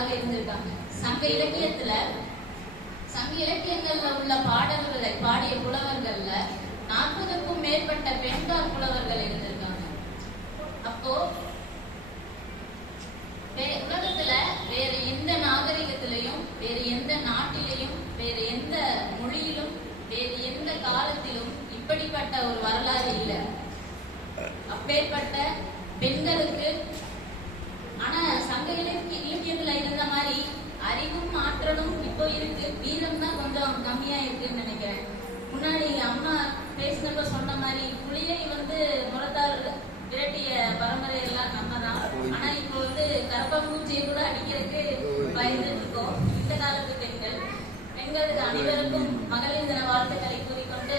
பாடகர்களாக இருந்திருக்காங்க. சங்க இலக்கியங்கள்ல உள்ள பாடல்களை பாடிய புலவர்கள்ல 40க்கும் மேற்பட்ட பெண்கள் புலவர்கள் இருந்திருக்காங்க. அப்போ உலகத்துல வேற எந்த நாகரிகத்திலையும், வேற எந்த நாட்டிலையும், வேற எந்த மொழியிலும், வேற எந்த காலத்திலும் இப்படிப்பட்ட ஒரு வரலாறு இல்லை. அப்பேற்பட்ட பெண்களுக்கு ஆனா சங்க இலக்கியத்துல இருந்த மாதிரி அறிவும் ஆற்றலும் இப்போ இருக்கு, வீரம் தான் கொஞ்சம் கம்மியா இருக்குன்னு நினைக்கிறேன். முன்னாடி அம்மா பேசினப்ப சொன்ன மாதிரி புலியை முறத்தால் விரட்டிய பரம்பரை எல்லாம் நம்ம தான். ஆனா இப்போ கரப்பாம்பூச்சியை கூட அடிக்கிறதுக்கு பயந்துட்டு இருக்கோம் இந்த காலத்து பெண்களுக்கு அனைவருக்கும் மகளிர் தின வாழ்த்துக்களை கூறிக்கொண்டு,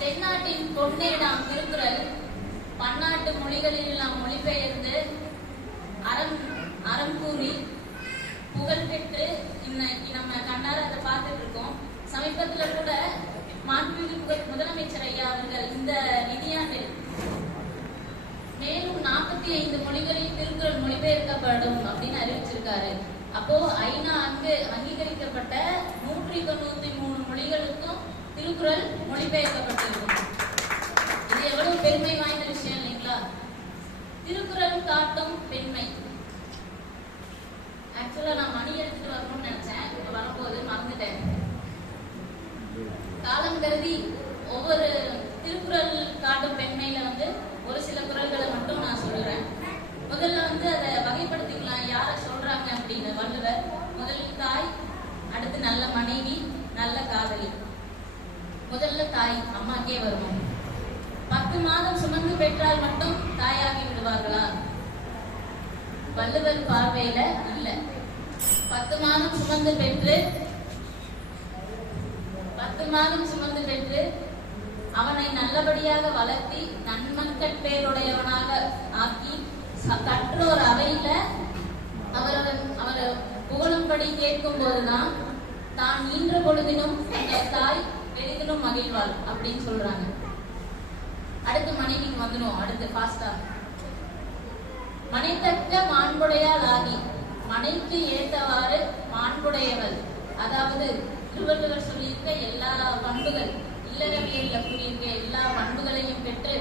தென்னாட்டின் பொன்னேடாம் திருக்குறள் பன்னாட்டு மொழிகளில் எல்லாம் மொழிபெயர்ந்து அறம் கூறி புகழ் பெற்று இன்னைக்கு நம்ம கண்ணார அதை பார்த்துட்டு இருக்கோம். சமீபத்துல கூட மாண்புமிகு முதலமைச்சர் ஐயா அவர்கள் இந்த நிதியாண்டில் மேலும் 45 மொழிகளில் திருக்குறள் மொழிபெயர்க்கப்படும் அப்படின்னு அறிவிச்சிருக்காரு. அப்போ ஐநா அங்கீகரிக்கப்பட்ட 193 மொழிகளுக்கும் திருக்குறள் மொழிபெயர்க்கப்பட்டிருக்கும். இது எவ்வளவு பெருமை வாய்ந்த விஷயம் இல்லைங்களா? திருக்குறள் காட்டும் பெண்மை. ஆக்சுவலா நான் மணி எடுத்துட்டு வரணும்னு நினைச்சேன், இப்ப வரும்போது மறந்துட்டேன். காலம் கருதி ஒவ்வொரு திருக்குறள் காட்டும் பெண்மையில ஒரு சில குறள்களை மட்டும் நான் சொல்றேன். முதல்ல அதை வகைப்படுத்திக்கலாம் யார சொல்றாங்க அப்படின்னு. வள்ளுவர் முதலில் தாய், அடுத்து நல்ல மனைவி, நல்ல காதலி. முதல்ல தாய், அம்மாக்கே வருவோம். 10 மாதம் சுமந்து பெற்றால் மட்டும் தாயாகி விடுவார்களா? வள்ளுவர் பார்வையில இல்ல. 10 மாதம் சுமந்து பெற்று அவனை நல்லபடியாக வளர்த்தி நன்மக்கள் பேருடையவனாக ஆக்கி கற்றோர் அவையில அவரை புகழும்படி கேட்கும் போதுதான் தான் ஈன்ற பொழுதினும் தாய் பெரிதிலும் மகிழ்வாள் அப்படின்னு சொல்றாங்க. அடுத்து மனைவிக்கு வந்துடும். அடுத்து பாஸ்டா மனைத்தக்க மாண்புடையால் ஆகி, மனைக்கு ஏற்றவாறு மாண்புடையவள். அதாவது திருவள்ளுவர் சொல்லியிருக்க எல்லா பண்புகள், இல்லறவியல்ல கூறியிருக்க எல்லா பண்புகளையும் பெற்று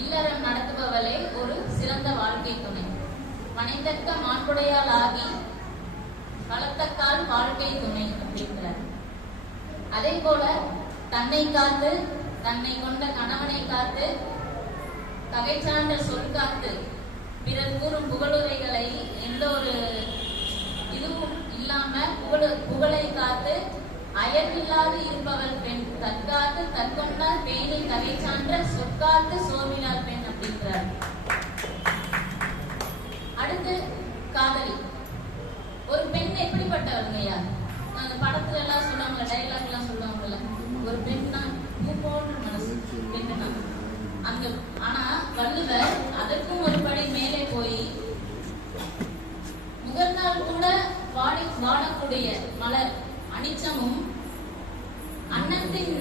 இல்லறம் நடத்துபவளே ஒரு சிறந்த வாழ்க்கை துணை. மனைத்தக்க மாண்புடையால் ஆகி வளர்த்தக்கால் வாழ்க்கை துணை அப்படிங்கிறார். அதே போல தன்னை காத்து, தன்னை கொண்ட கணவனை காத்து, தகை சான்ற சொல் காத்து, பிறர் கூறும் புகழுரைகளை எந்த ஒரு இதுவும் இல்லாம புகழை காத்து அயர்வில்லாது இருப்பவள் பெண். தற்காத்து தற்கொண்டால் பேணி தகை சான்ற சொற்காத்து சோர்வினார் பெண் அப்படிங்கிறார். அடுத்து காதலி. ஒரு பெண் எப்படிப்பட்டவங்கய்யா? அந்த படத்துல எல்லாம் சொல்லுவாங்க, டைலாக் எல்லாம் சொல்லுவாங்கல்ல, ஒரு பெண்ணா பூ போன்ற மனசு பெண்ணா அங்க. ஆனா வள்ளுவர் அதற்கும் ஒரு படி மேலே போய் முதல் நாள் கூட வாடக்கூடிய மலர் அனிச்சமும் அன்னத்தின்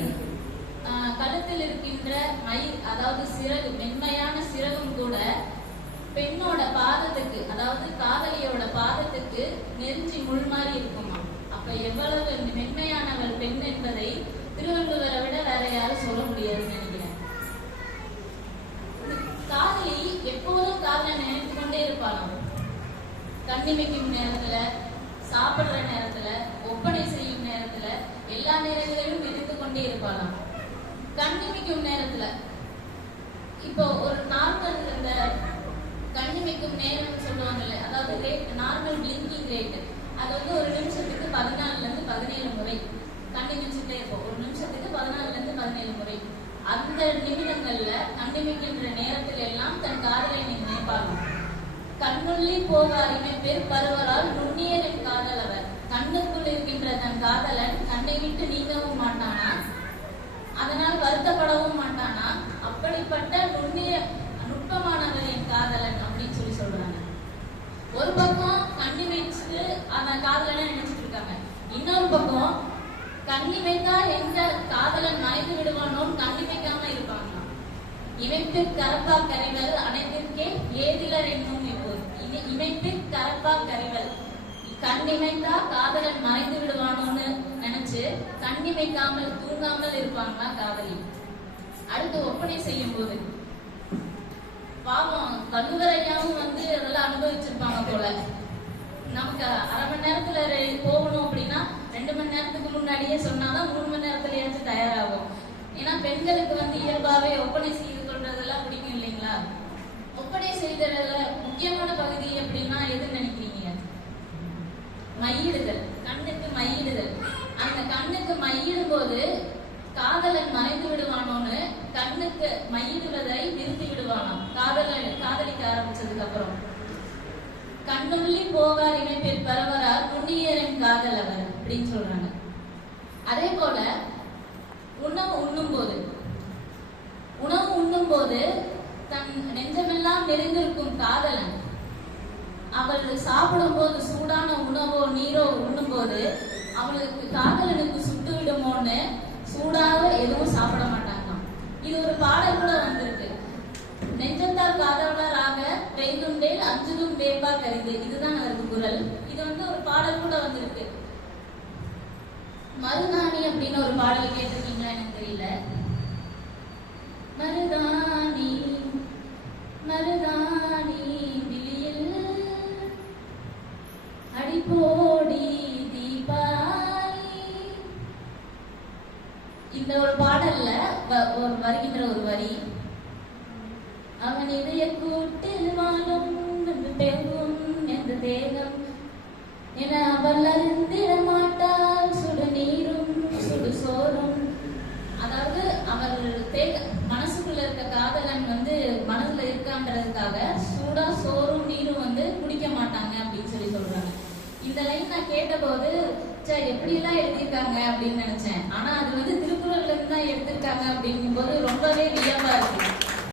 கழுத்தில் இருக்கின்ற அதாவது சிறகு, மென்மையான சிறகும் கூட பெண்ணோட பாதத்துக்கு, அதாவது காதலியோட பாதத்துக்கு நெருஞ்சி முள் மாதிரி இருக்குமா. அப்ப எவ்வளவு மென்மையானவள் பெண் என்பதை திருவள்ளுவரை விட வேற யாரும் சொல்ல முடியாதுன்னு நினைக்கிறேன். காதலி எப்போதும் காதலை நினைத்து கொண்டே இருப்பாளாம். கண்ணிமைக்கும் நேரத்துல, சாப்பிடுற நேரத்துல, ஒப்பனை செய்யும் நேரத்துல, எல்லா நேரங்களிலும் நினைத்து கொண்டே இருப்பாளாம். கண்ணிமைக்கும் நேரத்துல இப்போ ஒரு நார்மல் இந்த கண்ணிமைக்கும் நேரம் சொல்லுவாங்கல்ல, அதாவது ரேட், நார்மல் பிளிங்கிங் ரேட், அது ஒரு நிமிஷத்துக்கு 14 இருந்து 17 முறை கண்ணிமிச்சுட்டே இருக்கும். ஒரு நிமிஷத்துக்கு 14 இருந்து 17 முறை. அந்த நிமிடங்கள்ல கண்ணிமைக்கின்ற நேரத்துல எல்லாம் தன் காதலை நினைப்பாகும். கண்ணுள்ளி போக அறிமை பேர் பருவரால் நுண்ணியரின் காதலவர். கண்ணுக்குள் இருக்கின்ற தன் காதலன் கண்ணை விட்டு நீங்கவும் மாட்டானா, அதனால் வருத்தப்படவும் மாட்டானா. அப்படிப்பட்ட நுட்பமானவரின் காதலன் அப்படின்னு சொல்றாங்க. ஒரு பக்கம் கண்ணி வச்சுட்டு அந்த காதலனை நினைச்சிட்டு இருக்காங்க, இன்னொரு பக்கம் கண்ணி வைத்தா எந்த காதலன் மறைந்து விடுவானோன்னு கண்ணி வைக்காம இருப்பாங்க. இமைப்பு கரப்பா கரைவர் அனைத்திற்கே ஏதிலர் என்னும் எப்போது இமைப்பு கரப்பா கரிவல். கண் இமைத்தா காதலன் மறைந்து விடுவானோன்னு நினைச்சு கண் இமைக்காமல் தூங்காமல் இருப்பாங்களா காதலி. அடுத்து ஒப்பனை செய்யும் போது பாவம் கல்லூரையாவும் அதெல்லாம் அனுபவிச்சிருப்பாங்க போல. நமக்கு அரை மணி நேரத்துல போகணும் அப்படின்னா 2 மணி நேரத்துக்கு முன்னாடியே சொன்னாதான் 3 மணி நேரத்துலயாச்சும் தயாராகும். ஏன்னா பெண்களுக்கு இயல்பாவே ஒப்பனை செய்து கொள்றதெல்லாம் பிடிக்கும் இல்லைங்களா. ஒப்பனை செய்ததுல முக்கியமான பகுதி அப்படின்னா எதுன்னு நினைக்கிறீங்க? மையிடுதல், கண்ணுக்கு மையிடுதல். அந்த கண்ணுக்கு மையிடும் போது காதலன் மறைந்து விடுவானோன்னு கண்ணுக்கு மையிடுவதை நிறுத்தி விடுவானாம். காதலிக்க ஆரம்பிச்சதுக்கு அப்புறம் கண்ணுள்ளி போகார் இமைப்பில் பரவரார் புண்ணியரின் காதல் அவர் அப்படின்னு சொல்றாங்க. அதே போல உணவு உண்ணும் போது தன் நெஞ்சமெல்லாம் நிறைந்திருக்கும் காதலன் அவள் சாப்பிடும் போது சூடான உணவோ நீரோ உண்ணும் போது அவளுக்கு காதலனுக்கு சுட்டு விடுமோன்னு சூடாக எதுவும் சாப்பிட மாட்டாங்களாம். இது ஒரு பாடல் கூட வந்திருக்கு. நெஞ்சத்தால் காதலராக பெய்துண்டேல் அஞ்சுதும் வேப்பா கருது. இதுதான் அதற்கு குரல். இது ஒரு பாடல் கூட வந்திருக்கு. மருதாணி அப்படின்னு ஒரு பாடல் கேட்டிருக்கீங்களா எனக்கு தெரியல. மருதாணி மருதாணி விழியில் அடிப்போடி தீபாவளி. இந்த ஒரு பாடல்ல வருகின்ற ஒரு வரி, அவன் இதய கூட்டில் வாழும் பெரும் என்ற தேகம் என அவள் அறிந்திட மாட்டாள் சுடு நீரும் சுடு சோறும். அதாவது அவள் மனசுக்குள்ள இருக்க காதலன் மனசுல இருக்கான்றதுக்காக சூடா சோறும் நீரும் குடிக்க மாட்டாங்க அப்படின்னு சொல்றாங்க. இந்த லைன் நான் கேட்டபோது எப்படி எல்லாம் எழுதியிருக்காங்க அப்படின்னு நினைச்சேன். ஆனா அது திருக்குறள்ல இருந்து தான் எடுத்திருக்காங்க அப்படிங்கும் போது ரொம்பவே வியப்பா இருக்கு.